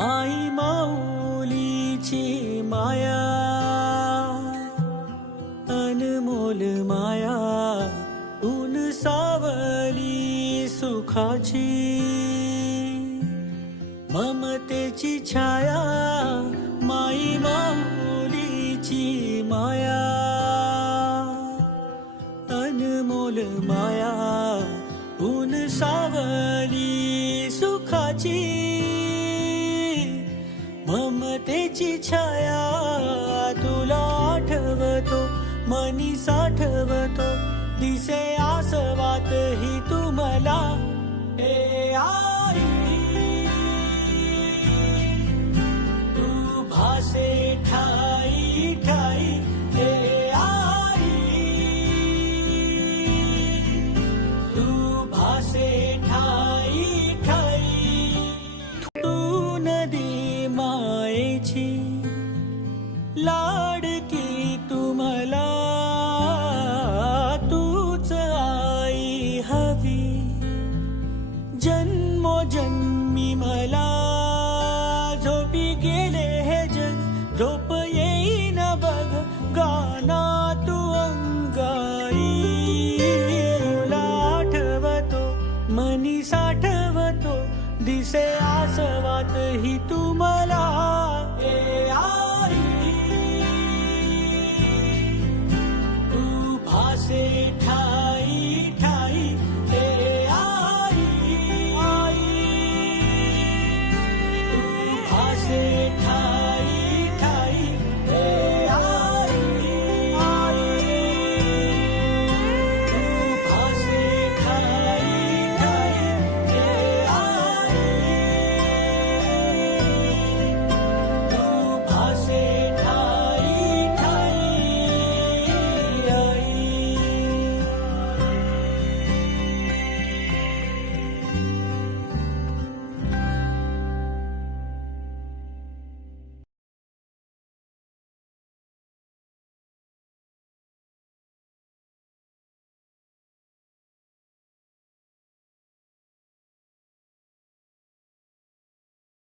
माई माऊलीची माया, अनमोल माया, ऊन सावली सुखाची, ममतेची छाया, माई माऊलीची माया, अनमोल माया, ऊन सावली सुखाची, ममतेची छाया. तुला आठवतो मनी साठवतो, दिसे आसवात ही तू मला. हे आई तू भासे ठाई ठाई, हे आई तू भासे ठाई ठाई. तू नदी मायेची लाडकी तू मला, तूच आई हवी जन्मोजन्मी मला. झोपी गेले हे जग झोप येईन बघ, गाना तू अंगाई. तुला आठवतो मनी साठवतो, दिसे आसवात ही तू मला.